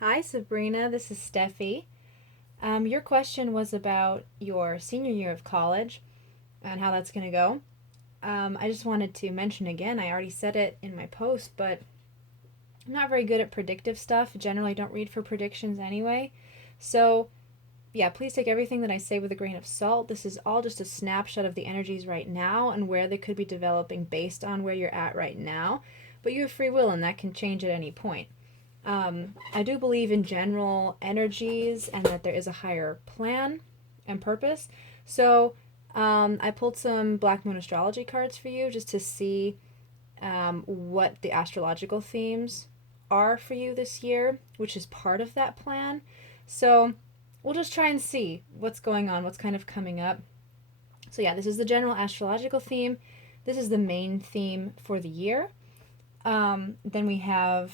Hi, Sabrina. This is Steffi. Your question was about your senior year of college and how that's going to go. I just wanted to mention again, I already said it in my post, but I'm not very good at predictive stuff. Generally, don't read for predictions anyway. So, yeah, please take everything that I say with a grain of salt. This is all just a snapshot of the energies right now and where they could be developing based on where you're at right now. But you have free will, and that can change at any point. I do believe in general energies and that there is a higher plan and purpose. So I pulled some Black Moon astrology cards for you just to see what the astrological themes are for you this year, which is part of that plan. So we'll just try and see what's going on, what's kind of coming up. So, yeah, this is the general astrological theme. This is the main theme for the year. Then we have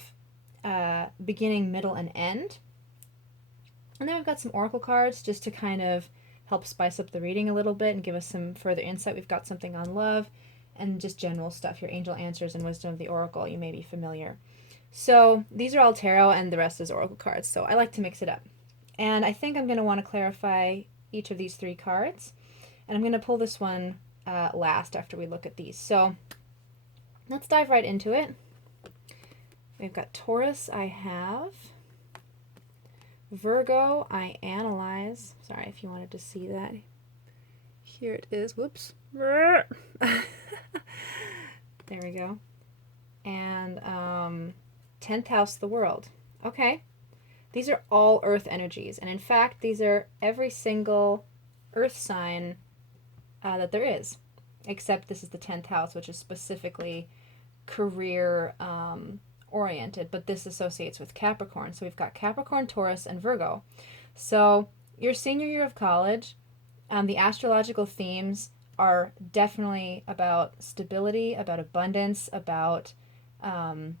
beginning, middle, and end. And then we've got some oracle cards just to kind of help spice up the reading a little bit and give us some further insight. We've got something on love and just general stuff, your angel answers and wisdom of the oracle. You may be familiar. So these are all tarot and the rest is oracle cards. So I like to mix it up. And I think I'm going to want to clarify each of these three cards. And I'm going to pull this one last after we look at these. So let's dive right into it. We've got Taurus, I have. Virgo, I analyze. Sorry if you wanted to see that. Here it is. Whoops. There we go. And 10th house, the world. Okay. These are all earth energies. And in fact, these are every single earth sign that there is. Except this is the 10th house, which is specifically career oriented, but this associates with Capricorn. So we've got Capricorn, Taurus, and Virgo. So your senior year of college, the astrological themes are definitely about stability, about abundance, about where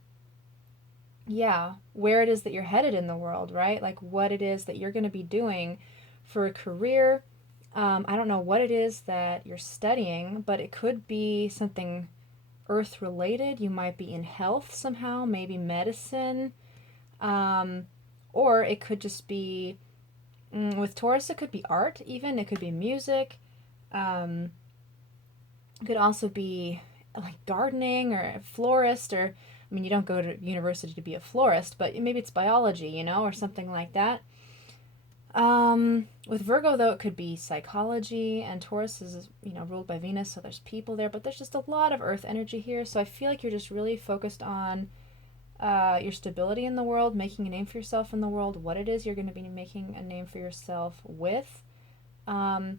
it is that you're headed in the world, right? Like what it is that you're going to be doing for a career. I don't know what it is that you're studying, but it could be something earth related. You might be in health somehow, maybe medicine, or it could just be with Taurus, it could be art, even it could be music, it could also be like gardening or a florist, or I mean, you don't go to university to be a florist, but maybe it's biology, or something like that. With Virgo, though, it could be psychology, and Taurus is, ruled by Venus, so there's people there, but there's just a lot of earth energy here, so I feel like you're just really focused on your stability in the world, making a name for yourself in the world, what it is you're going to be making a name for yourself with. There's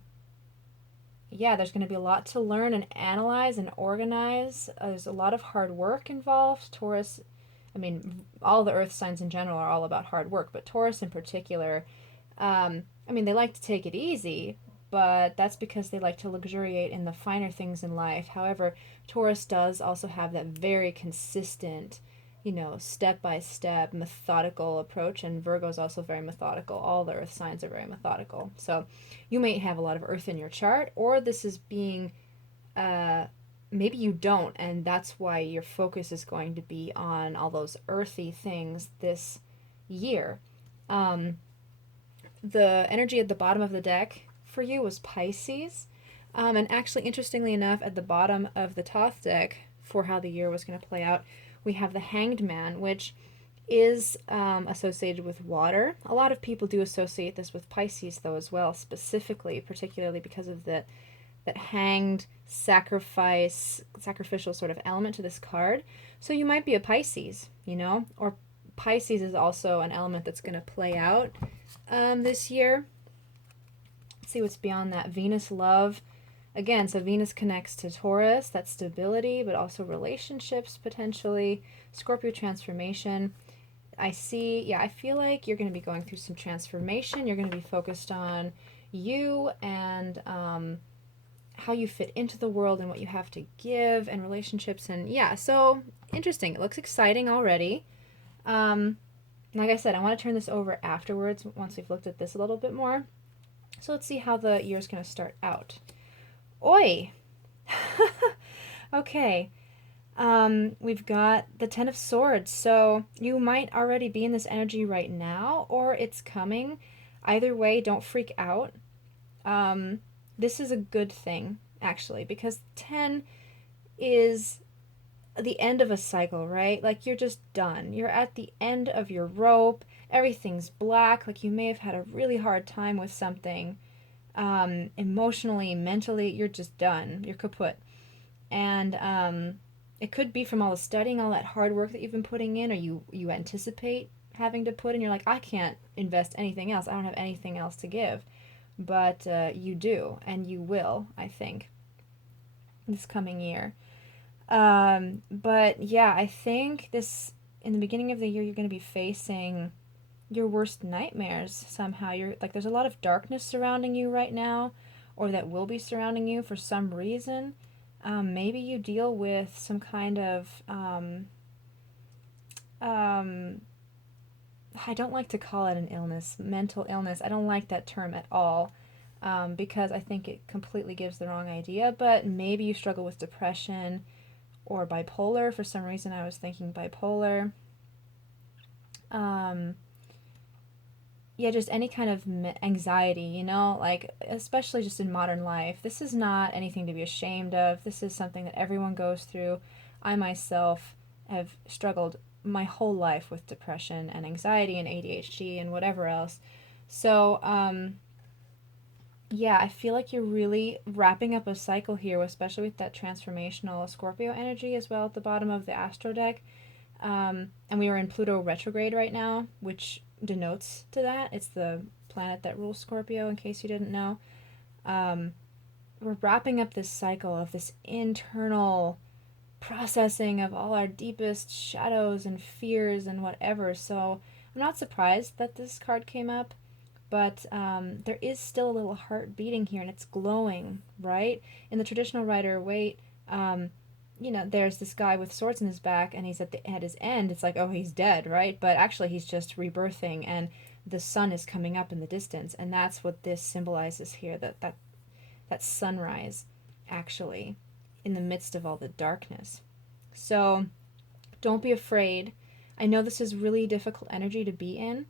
going to be a lot to learn and analyze and organize. There's a lot of hard work involved. Taurus, I mean, all the earth signs in general are all about hard work, but Taurus in particular, they like to take it easy, but that's because they like to luxuriate in the finer things in life. However, Taurus does also have that very consistent, step by step, methodical approach, and Virgo is also very methodical. All the earth signs are very methodical. So you may have a lot of earth in your chart, or this is being, maybe you don't, and that's why your focus is going to be on all those earthy things this year. The energy at the bottom of the deck for you was Pisces. And actually, interestingly enough, at the bottom of the Thoth deck for how the year was going to play out, we have the Hanged Man, which is associated with water. A lot of people do associate this with Pisces, though, as well, specifically, particularly because of that hanged sacrificial sort of element to this card. So you might be a Pisces, or Pisces is also an element that's going to play out this year. Let's see what's beyond that. Venus love. Again, so Venus connects to Taurus, that's stability, but also relationships potentially. Scorpio transformation. I feel like you're going to be going through some transformation. You're going to be focused on you and how you fit into the world and what you have to give and relationships. And so interesting. It looks exciting already. Like I said, I want to turn this over afterwards once we've looked at this a little bit more. So let's see how the year's going to start out. Oi! Okay. We've got the Ten of Swords. So you might already be in this energy right now, or it's coming. Either way, don't freak out. Um, this is a good thing, actually, because 10 is the end of a cycle, right? Like you're just done. You're at the end of your rope. Everything's black. Like you may have had a really hard time with something. Emotionally, mentally, you're just done. You're kaput. And it could be from all the studying, all that hard work that you've been putting in, or you anticipate having to put in. You're like, I can't invest anything else. I don't have anything else to give. But you do, and you will, I think, this coming year. But yeah, I think this in the beginning of the year you're going to be facing your worst nightmares somehow. You're like there's a lot of darkness surrounding you right now, or that will be surrounding you for some reason. Maybe you deal with some kind of um, I don't like to call it an illness, mental illness. I don't like that term at all. Because I think it completely gives the wrong idea. But maybe you struggle with depression or bipolar. For some reason, I was thinking bipolar. Um, yeah, just any kind of anxiety, like especially just in modern life. This is not anything to be ashamed of. This is something that everyone goes through. I myself have struggled my whole life with depression and anxiety and ADHD and whatever else. So, yeah, I feel like you're really wrapping up a cycle here, especially with that transformational Scorpio energy as well at the bottom of the astro deck. And we are in Pluto retrograde right now, which denotes to that. It's the planet that rules Scorpio, in case you didn't know. Um, we're wrapping up this cycle of this internal processing of all our deepest shadows and fears and whatever. So I'm not surprised that this card came up, but there is still a little heart beating here and it's glowing, right? In the traditional Rider Waite, there's this guy with swords in his back and he's at his end. It's like, oh, he's dead, right? But actually, he's just rebirthing and the sun is coming up in the distance. And that's what this symbolizes here that sunrise, actually, in the midst of all the darkness. So don't be afraid. I know this is really difficult energy to be in.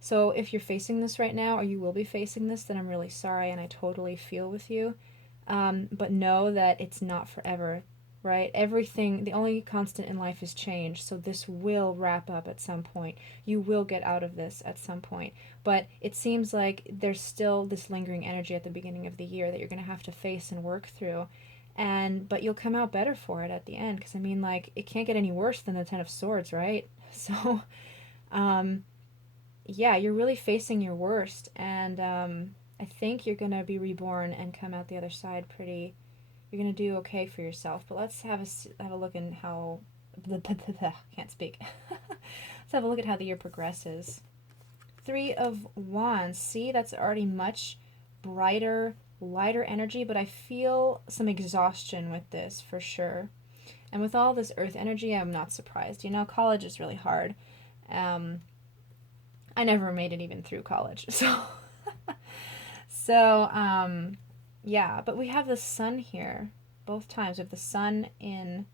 So if you're facing this right now, or you will be facing this, then I'm really sorry and I totally feel with you. But know that it's not forever, right? Everything, the only constant in life is change. So this will wrap up at some point. You will get out of this at some point. But it seems like there's still this lingering energy at the beginning of the year that you're going to have to face and work through. But you'll come out better for it at the end. Because, I mean, like, it can't get any worse than the Ten of Swords, right? So, um, yeah, you're really facing your worst. And I think you're going to be reborn and come out the other side pretty you're gonna do okay for yourself. But let's have a look in how can't speak. Let's have a look at how the year progresses. Three of Wands. See, that's already much brighter, lighter energy. But I feel some exhaustion with this for sure. And with all this Earth energy, I'm not surprised. College is really hard. I never made it even through college, so yeah, but we have the sun here both times. We have the sun in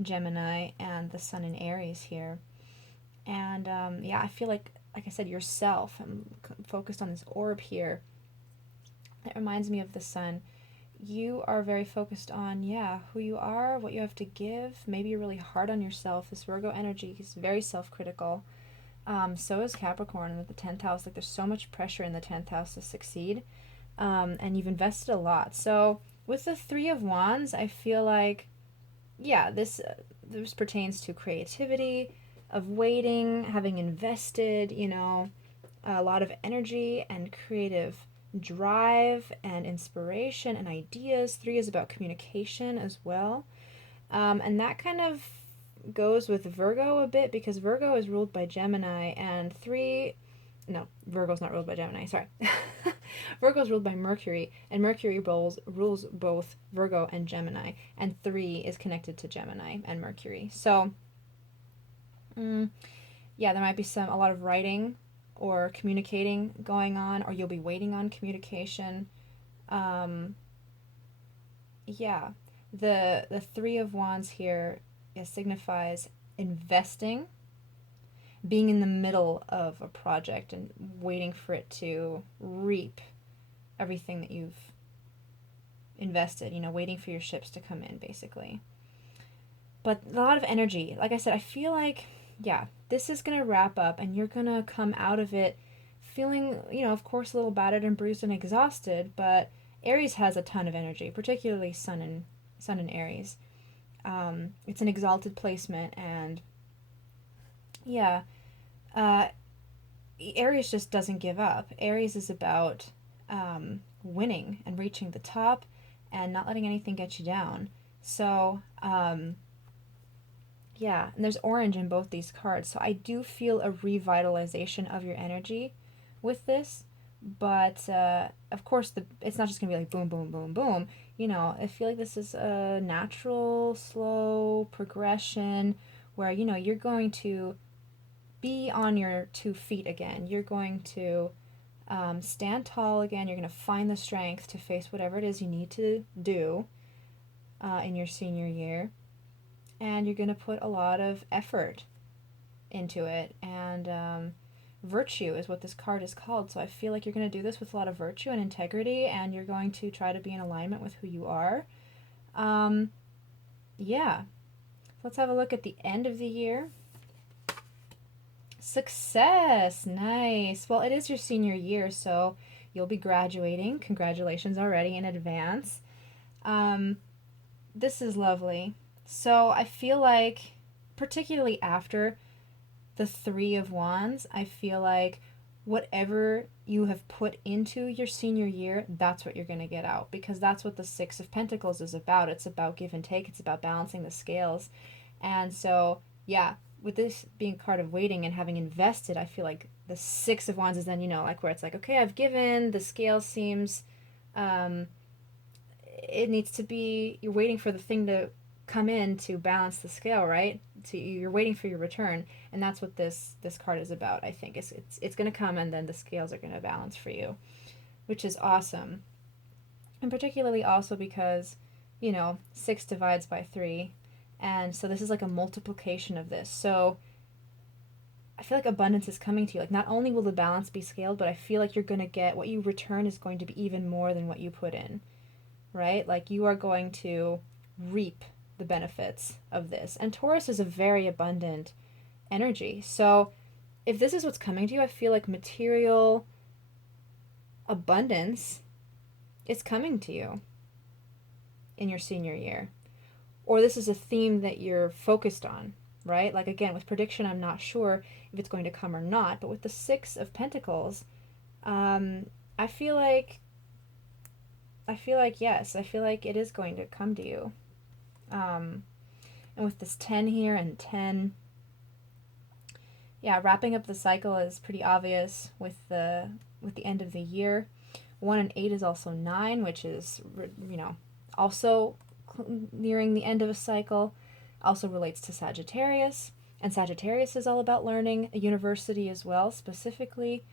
Gemini and the sun in Aries here. And yeah, I feel like I said, yourself. I'm focused on this orb here. It reminds me of the sun. You are very focused on, yeah, who you are, what you have to give. Maybe you're really hard on yourself. This Virgo energy is very self-critical. So is Capricorn with the 10th house. Like, there's so much pressure in the 10th house to succeed. And you've invested a lot. So with the Three of Wands, I feel like, yeah, this pertains to creativity, of waiting, having invested, a lot of energy and creative drive and inspiration and ideas. Three is about communication as well. And that kind of goes with Virgo a bit because Virgo is ruled by Gemini and no, Virgo's not ruled by Gemini, sorry. Virgo's ruled by Mercury, and Mercury rules both Virgo and Gemini, and 3 is connected to Gemini and Mercury. So, yeah, there might be a lot of writing or communicating going on, or you'll be waiting on communication. Yeah, the 3 of Wands here it signifies investing, being in the middle of a project and waiting for it to reap everything that you've invested, waiting for your ships to come in, basically. But a lot of energy. Like I said, I feel like, yeah, this is going to wrap up and you're going to come out of it feeling, of course, a little battered and bruised and exhausted, but Aries has a ton of energy, particularly Sun and Aries. It's an exalted placement, and yeah, uh, Aries just doesn't give up. Aries is about winning and reaching the top and not letting anything get you down. So, yeah, and there's orange in both these cards. So I do feel a revitalization of your energy with this. But of course, it's not just going to be like boom, boom, boom, boom. I feel like this is a natural, slow progression where, you're going to be on your 2 feet again. You're going to stand tall again. You're going to find the strength to face whatever it is you need to do in your senior year. And you're going to put a lot of effort into it. And virtue is what this card is called. So I feel like you're going to do this with a lot of virtue and integrity, and you're going to try to be in alignment with who you are. Yeah. Let's have a look at the end of the year. Success! Nice. Well, it is your senior year, so you'll be graduating. Congratulations already in advance. This is lovely. So I feel like, particularly after the Three of Wands, I feel like whatever you have put into your senior year, that's what you're going to get out, because that's what the Six of Pentacles is about. It's about give and take. It's about balancing the scales. And so, yeah, with this being a card of waiting and having invested, I feel like the Six of Wands is then, like where it's like, okay, I've given, the scale seems, it needs to be, you're waiting for the thing to come in to balance the scale, right? So you're waiting for your return, and that's what this card is about. I think it's going to come, and then the scales are going to balance for you, which is awesome. And particularly also because 6 divides by 3, and so this is like a multiplication of this. So I feel like abundance is coming to you. Like, not only will the balance be scaled, but I feel like you're going to get what you return is going to be even more than what you put in, right? Like, you are going to reap the benefits of this. And Taurus is a very abundant energy. So if this is what's coming to you, I feel like material abundance is coming to you in your senior year. Or this is a theme that you're focused on, right? Like, again, with prediction, I'm not sure if it's going to come or not. But with the Six of Pentacles, I feel like yes, I feel like it is going to come to you. And with this 10 here and 10, yeah, wrapping up the cycle is pretty obvious with the end of the year. 1 and 8 is also 9, which is, also nearing the end of a cycle. Also relates to Sagittarius, and Sagittarius is all about learning, a university as well, specifically.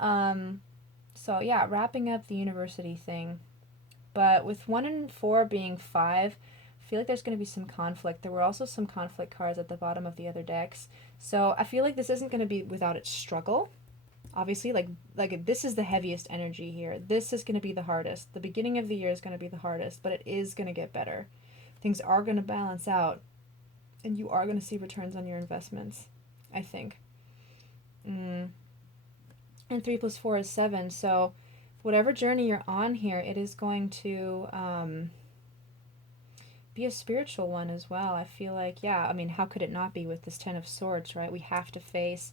So yeah, wrapping up the university thing. But with 1 and 4 being 5, I feel like there's going to be some conflict. There were also some conflict cards at the bottom of the other decks. So I feel like this isn't going to be without its struggle. Obviously, like this is the heaviest energy here. This is going to be the hardest. The beginning of the year is going to be the hardest, but it is going to get better. Things are going to balance out, and you are going to see returns on your investments, I think. And 3 plus 4 is 7, so whatever journey you're on here, it is going to be a spiritual one as well. I feel like, yeah, I mean, how could it not be with this 10 of Swords, right? We have to face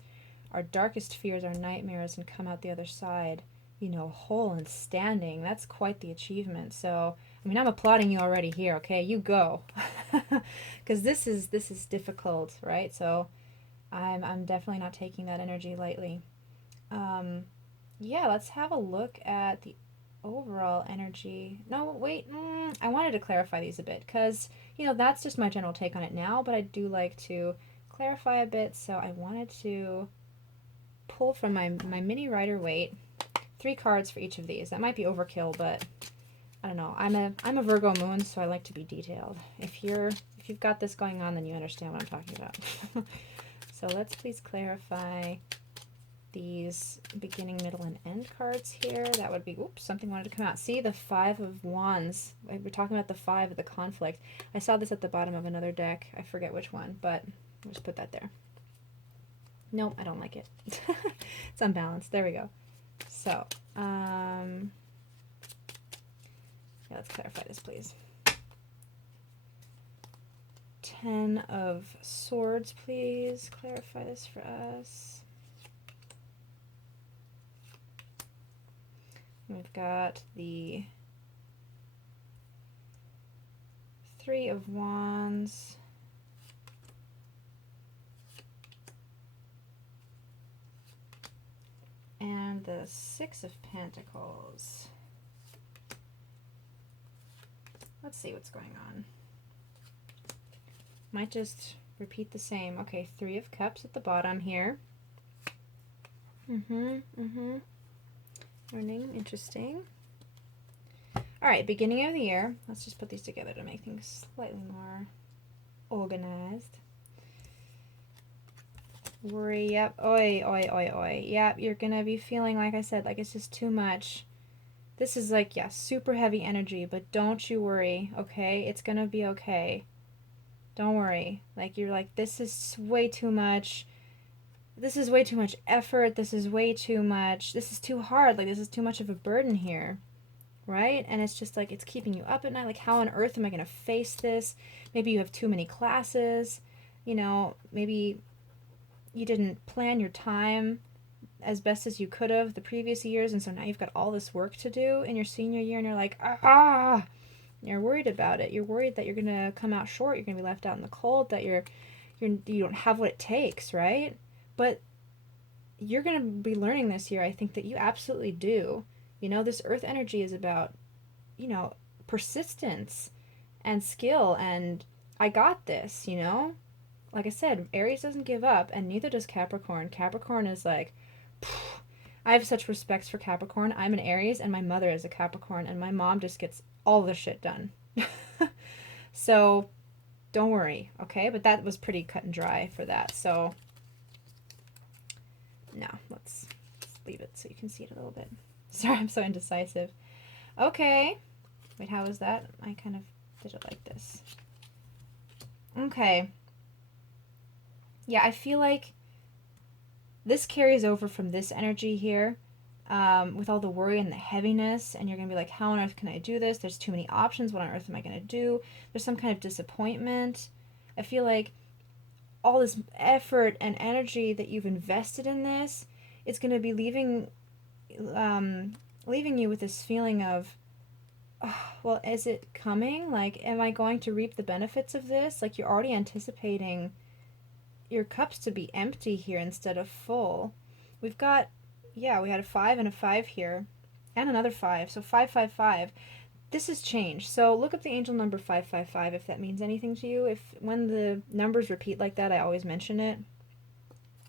our darkest fears, our nightmares, and come out the other side, whole and standing. That's quite the achievement. So, I mean, I'm applauding you already here, okay? You go. Because this is difficult, right? So I'm definitely not taking that energy lightly. Yeah, let's have a look at the overall energy. No, wait, I wanted to clarify these a bit because, that's just my general take on it now, but I do like to clarify a bit, so I wanted to pull from my mini Rider-Waite 3 cards for each of these. That might be overkill, but I don't know. I'm a Virgo moon, so I like to be detailed. If you've got this going on, then you understand what I'm talking about. So let's please clarify these beginning, middle, and end cards here. That would be, oops, something wanted to come out. See, the Five of Wands. We're talking about the Five of the conflict. I saw this at the bottom of another deck. I forget which one, but I'll just put that there. Nope, I don't like it. It's unbalanced. There we go. So, yeah, let's clarify this, please. 10 of Swords, please. Clarify this for us. We've got the 3 of Wands. And the 6 of Pentacles. Let's see what's going on. Might just repeat the same. Okay, 3 of Cups at the bottom here. Learning, interesting. All right, beginning of the year. Let's just put these together to make things slightly more organized. Worry, yep. Oi, oi, oi, oi. Yep, you're gonna be feeling, like I said, like it's just too much. This is like, yeah, super heavy energy, but don't you worry, okay? It's gonna be okay. Don't worry. Like, you're like, this is way too much. This is way too much effort. This is way too much. This is too hard. Like, this is too much of a burden here, right? And it's just like, it's keeping you up at night. Like, how on earth am I going to face this? Maybe you have too many classes. You know, maybe you didn't plan your time as best as you could have the previous years. And so now you've got all this work to do in your senior year. And you're like, ah. You're worried about it. You're worried that you're going to come out short. You're going to be left out in the cold, that you don't have what it takes, right? But you're going to be learning this year, I think, that you absolutely do. You know, this earth energy is about, you know, persistence and skill, and I got this, you know? Like I said, Aries doesn't give up, and neither does Capricorn. Capricorn is like, phew. I have such respect for Capricorn. I'm an Aries, and my mother is a Capricorn, and my mom just gets all the shit done. So don't worry, okay? But that was pretty cut and dry for that. So no, let's leave it so you can see it a little bit. Sorry, I'm so indecisive. Okay. Wait, how was that? I kind of did it like this. Okay. Yeah, I feel like this carries over from this energy here. With all the worry and the heaviness, and you're going to be like, how on earth can I do this? There's too many options. What on earth am I going to do? There's some kind of disappointment. I feel like all this effort and energy that you've invested in this, it's going to be leaving you with this feeling of, oh, well, is it coming? Like, am I going to reap the benefits of this? Like, you're already anticipating your cups to be empty here instead of full. We've got, yeah, we had a 5 and a 5 here, and another 5, so 555. This has changed. So look up the angel number 555 if that means anything to you. If when the numbers repeat like that, I always mention it.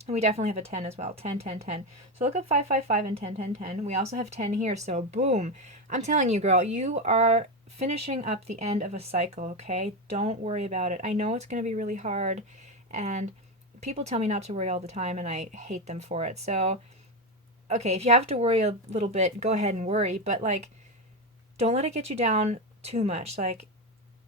And we definitely have a 10 as well. 10, 10, 10. So look up 555 and 10, 10, 10. We also have 10 here, so boom. I'm telling you, girl, you are finishing up the end of a cycle, okay? Don't worry about it. I know it's going to be really hard, and people tell me not to worry all the time, and I hate them for it. So, okay, if you have to worry a little bit, go ahead and worry, but, like, don't let it get you down too much. Like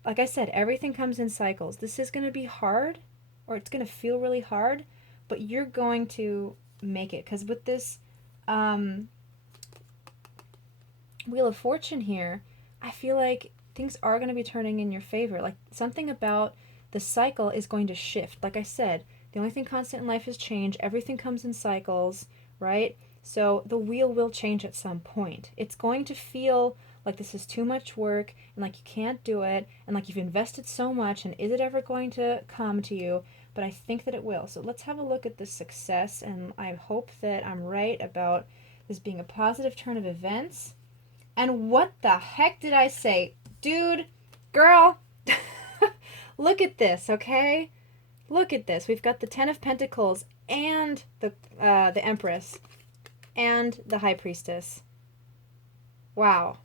I said, everything comes in cycles. This is going to be hard, or it's going to feel really hard, but you're going to make it. Because with this Wheel of Fortune here, I feel like things are going to be turning in your favor. Like, something about the cycle is going to shift. Like I said, the only thing constant in life is change. Everything comes in cycles, right? So the wheel will change at some point. It's going to feel like this is too much work, and like you can't do it, and like you've invested so much, and is it ever going to come to you? But I think that it will. So let's have a look at this success, and I hope that I'm right about this being a positive turn of events. And what the heck did I say? Dude, girl, look at this, okay? Look at this. We've got the 10 of Pentacles and the Empress and the High Priestess. Wow.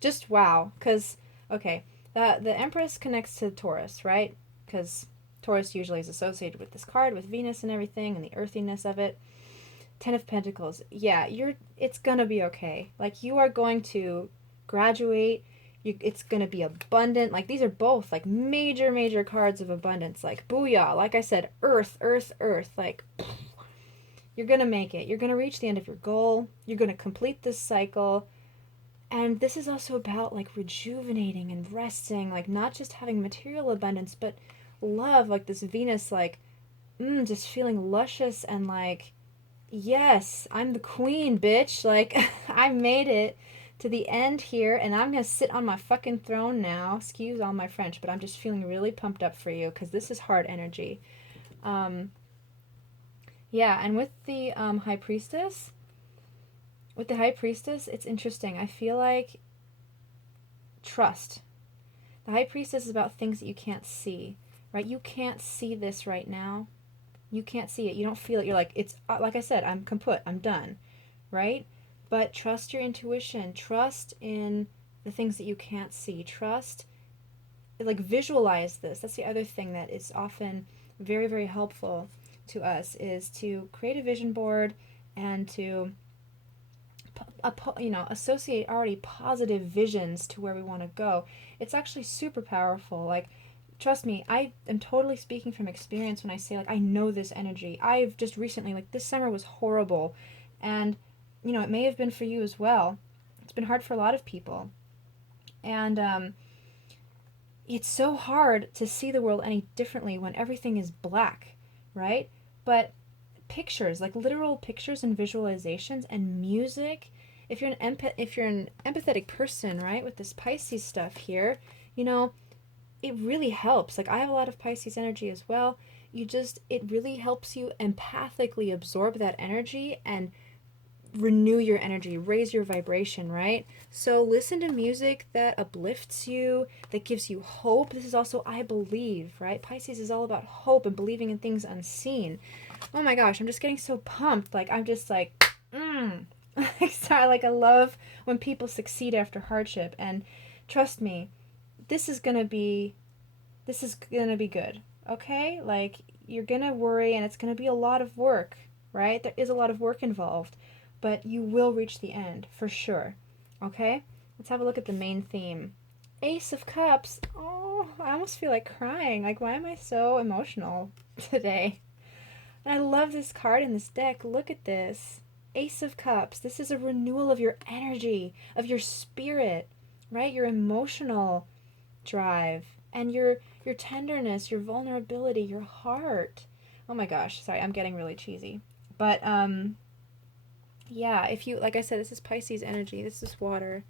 Just wow. Because, okay, the Empress connects to Taurus, right? Because Taurus usually is associated with this card, with Venus and everything, and the earthiness of it. Ten of Pentacles. Yeah, it's gonna be okay. Like, you are going to graduate. It's gonna be abundant. Like, these are both like major, major cards of abundance. Like, booyah. Like I said, earth, earth, earth. Like, you're gonna make it. You're gonna reach the end of your goal. You're gonna complete this cycle. And this is also about like rejuvenating and resting, like not just having material abundance, but love, like this Venus, like, just feeling luscious and like, yes, I'm the queen, bitch. Like, I made it to the end here, and I'm gonna sit on my fucking throne now. Excuse all my French, but I'm just feeling really pumped up for you because this is hard energy. Um, yeah, and High Priestess, with the High Priestess, it's interesting. I feel like trust. The High Priestess is about things that you can't see, right? You can't see this right now. You can't see it. You don't feel it. You're like, it's like I said, I'm kaput. I'm done, right? But trust your intuition. Trust in the things that you can't see. Trust, like, visualize this. That's the other thing that is often very, very helpful to us, is to create a vision board and to associate already positive visions to where we want to go. It's actually super powerful. Like, trust me, I am totally speaking from experience when I say, like, I know this energy. I've just recently, like, this summer was horrible, and it may have been for you as well. It's been hard for a lot of people, and it's so hard to see the world any differently when everything is black, right? But pictures, like literal pictures and visualizations and music. If you're an empathetic person, right, with this Pisces stuff here, it really helps. Like, I have a lot of Pisces energy as well. It really helps you empathically absorb that energy and renew your energy, raise your vibration, right? So listen to music that uplifts you, that gives you hope. This is also I believe, right? Pisces is all about hope and believing in things unseen. Oh my gosh, I'm just getting so pumped. Like, I'm just like, sorry, like, I love when people succeed after hardship. And trust me, this is gonna be good. Okay? Like, you're gonna worry and it's gonna be a lot of work, right? There is a lot of work involved, but you will reach the end for sure. Okay? Let's have a look at the main theme. Ace of Cups. Oh, I almost feel like crying. Like, why am I so emotional today? And I love this card in this deck. Look at this. Ace of Cups. This is a renewal of your energy, of your spirit, right? Your emotional drive and your tenderness, your vulnerability, your heart. Oh my gosh, sorry, I'm getting really cheesy. But yeah, if you, like I said, this is Pisces energy. This is water.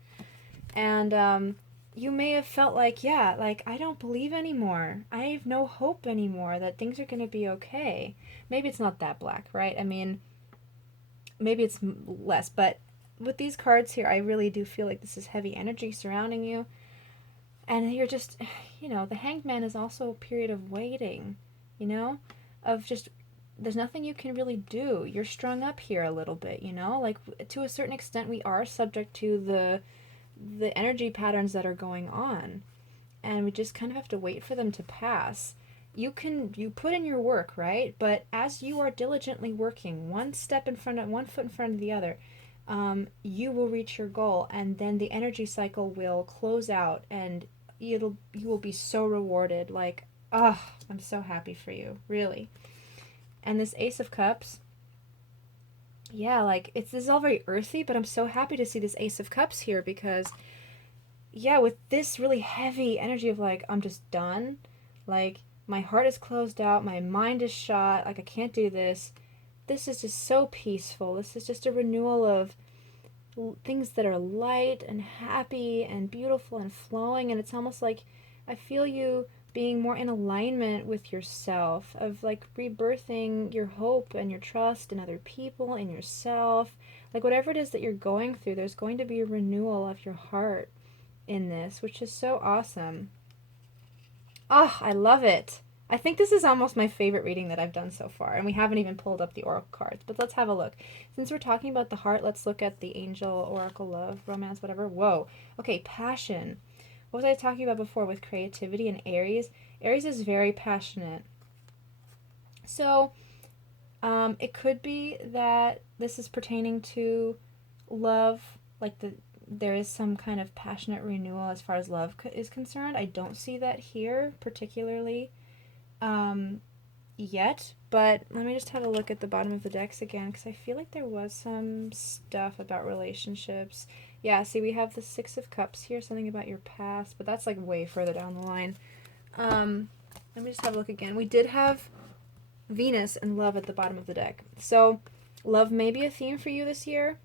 And you may have felt like, yeah, like, I don't believe anymore. I have no hope anymore that things are going to be okay. Maybe it's not that black, right? I mean, maybe it's less, but with these cards here, I really do feel like this is heavy energy surrounding you. And you're just, the Hanged Man is also a period of waiting, of just, there's nothing you can really do. You're strung up here a little bit, like, to a certain extent we are subject to the energy patterns that are going on, and we just kind of have to wait for them to pass. You put in your work, right? But as you are diligently working, one foot in front of the other, you will reach your goal, and then the energy cycle will close out, and you will be so rewarded. Like, I'm so happy for you, really. And this Ace of Cups, yeah, like, this is all very earthy, but I'm so happy to see this Ace of Cups here because, yeah, with this really heavy energy of, like, I'm just done, like, my heart is closed out, my mind is shot, like, I can't do this. This is just so peaceful. This is just a renewal of things that are light and happy and beautiful and flowing, and it's almost like I feel you being more in alignment with yourself, of like rebirthing your hope and your trust in other people, in yourself. Like, whatever it is that you're going through, there's going to be a renewal of your heart in this, which is so awesome. I love it. I think this is almost my favorite reading that I've done so far, and we haven't even pulled up the oracle cards, but let's have a look. Since we're talking about the heart, let's look at the angel, oracle, love, romance, whatever. Whoa. Okay, passion. What was I talking about before with creativity and Aries? Aries is very passionate. So, it could be that this is pertaining to love, like there is some kind of passionate renewal as far as love is concerned. I don't see that here particularly yet, but let me just have a look at the bottom of the decks again because I feel like there was some stuff about relationships. Yeah, see, we have the Six of Cups here, something about your past, but that's like way further down the line. Let me just have a look again. We did have Venus and love at the bottom of the deck. So love may be a theme for you this year,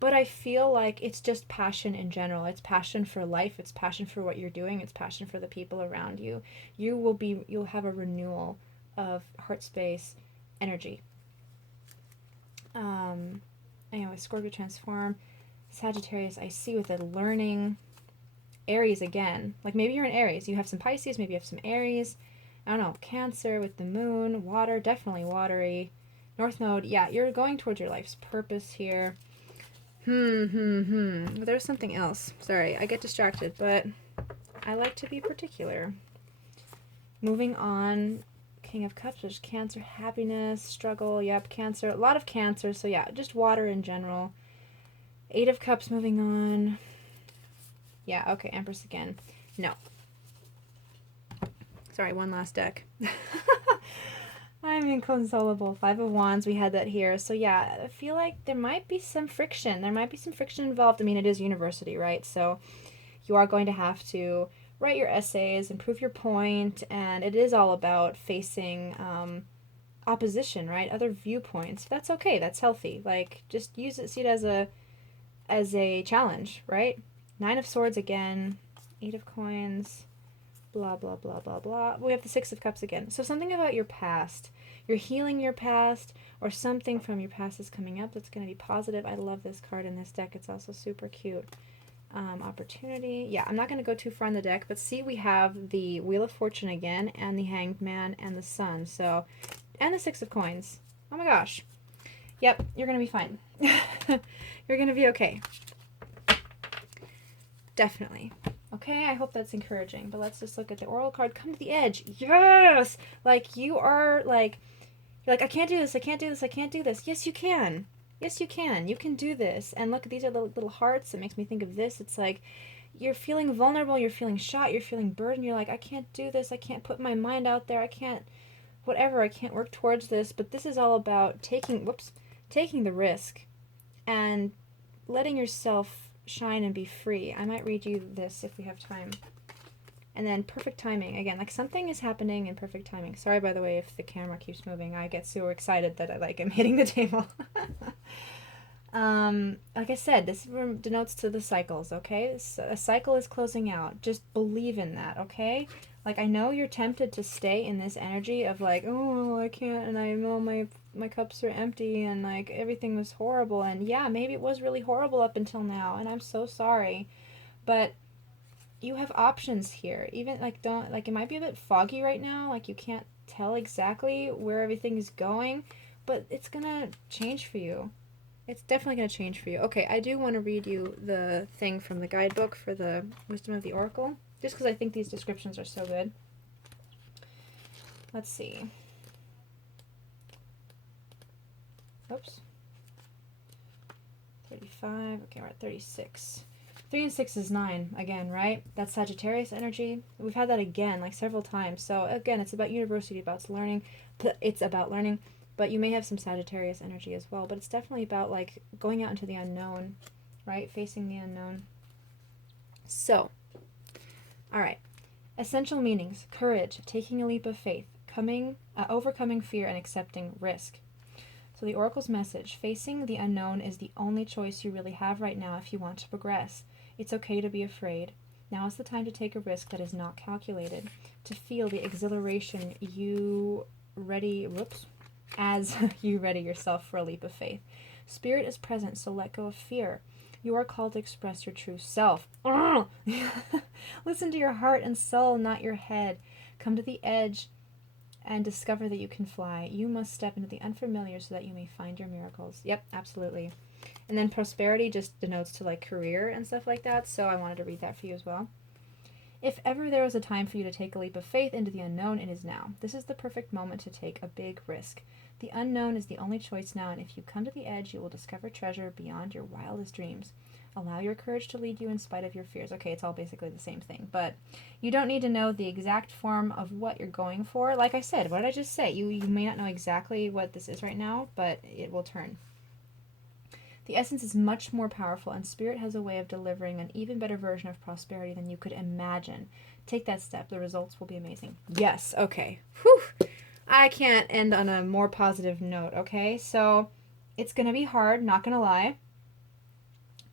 but I feel like it's just passion in general. It's passion for life. It's passion for what you're doing. It's passion for the people around you. You'll have a renewal of heart space energy. Anyway, Scorpio transform, Sagittarius I see with the learning, Aries again. Like maybe you're in Aries. You have some Pisces, maybe you have some Aries. I don't know, Cancer with the moon, water, definitely watery. North Node, yeah, you're going towards your life's purpose here. There's something else. Sorry, I get distracted, but I like to be particular. Moving on, King of Cups, there's Cancer, happiness, struggle, yep, Cancer, a lot of Cancer, so yeah, just water in general. Eight of Cups, moving on. Yeah, okay, Empress again. No. Sorry, one last deck. I'm inconsolable. Five of Wands, we had that here. So yeah, I feel like there might be some friction. There might be some friction involved. I mean, it is university, right? So you are going to have to write your essays and prove your point, and it is all about facing opposition, right? Other viewpoints. That's okay. That's healthy. Like, just use it, see it as a challenge, right? Nine of Swords again. Eight of Coins. Blah, blah, blah, blah, blah. We have the Six of Cups again. So something about your past. You're healing your past, or something from your past is coming up that's going to be positive. I love this card in this deck. It's also super cute. Opportunity. Yeah, I'm not going to go too far on the deck, but see, we have the Wheel of Fortune again, and the Hanged Man, and the Sun. So, and the Six of Coins. Oh my gosh. Yep, you're going to be fine. You're going to be okay. Definitely. Okay, I hope that's encouraging. But let's just look at the oracle card. Come to the edge. Yes! Like, you are, like, you're like, I can't do this, I can't do this, I can't do this. Yes, you can. Yes, you can. You can do this. And look, these are little hearts. It makes me think of this. It's like, you're feeling vulnerable, you're feeling shot, you're feeling burdened. You're like, I can't do this, I can't put my mind out there, I can't, whatever, I can't work towards this. But this is all about taking the risk and letting yourself shine and be free. I might read you this if we have time. And then perfect timing. Again, like something is happening in perfect timing. Sorry, by the way, if the camera keeps moving. I get so excited that I'm hitting the table. Like I said, this denotes to the cycles, okay? So a cycle is closing out. Just believe in that, okay? Like, I know you're tempted to stay in this energy of like, oh, I can't, and I know my cups are empty, and like everything was horrible, and yeah, maybe it was really horrible up until now, and I'm so sorry, but you have options here. Even like, don't, like, it might be a bit foggy right now, like you can't tell exactly where everything is going, but it's gonna change for you. It's definitely going to change for you. Okay, I do want to read you the thing from the guidebook for the Wisdom of the Oracle, just because I think these descriptions are so good. Let's see. Oops. 35. Okay, we're at 36. 3 and 6 is 9 again, right? That's Sagittarius energy. We've had that again, like several times. So again, it's about university, about learning. It's about learning. But you may have some Sagittarius energy as well. But it's definitely about like going out into the unknown, right? Facing the unknown. So, all right. Essential meanings: courage, taking a leap of faith, overcoming fear, and accepting risk. So the Oracle's message: facing the unknown is the only choice you really have right now if you want to progress. It's okay to be afraid. Now is the time to take a risk that is not calculated, to feel the exhilaration as you ready yourself for a leap of faith. Spirit is present, so let go of fear. You are called to express your true self. Listen to your heart and soul, not your head. Come to the edge and discover that you can fly. You must step into the unfamiliar so that you may find your miracles. Yep, absolutely. And then prosperity just denotes to like career and stuff like that, so I wanted to read that for you as well. If ever there was a time for you to take a leap of faith into the unknown, it is now. This is the perfect moment to take a big risk. The unknown is the only choice now, and if you come to the edge, you will discover treasure beyond your wildest dreams. Allow your courage to lead you in spite of your fears. Okay, it's all basically the same thing, but you don't need to know the exact form of what you're going for. Like I said, what did I just say? You may not know exactly what this is right now, but it will turn. The essence is much more powerful, and Spirit has a way of delivering an even better version of prosperity than you could imagine. Take that step. The results will be amazing. Yes, okay. Whew. I can't end on a more positive note, okay? So it's going to be hard, not going to lie,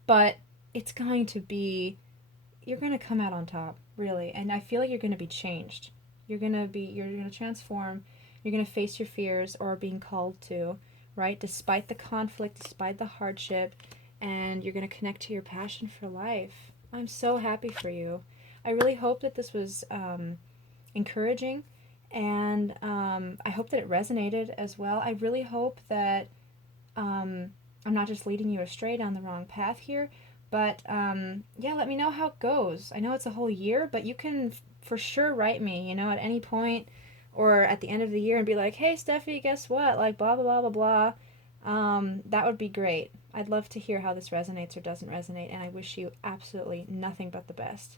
but it's going to be, you're going to come out on top, really. And I feel like you're going to be changed. You're going to transform. You're going to face your fears or being called to, right? Despite the conflict, despite the hardship, and you're going to connect to your passion for life. I'm so happy for you. I really hope that this was encouraging, and I hope that it resonated as well. I really hope that I'm not just leading you astray down the wrong path here, but yeah, let me know how it goes. I know it's a whole year, but you can for sure write me, at any point or at the end of the year and be like, hey, Steffi, guess what? Like, blah, blah, blah, blah, blah. That would be great. I'd love to hear how this resonates or doesn't resonate, and I wish you absolutely nothing but the best.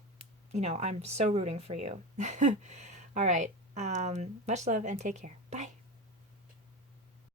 I'm so rooting for you. All right. Much love and take care. Bye.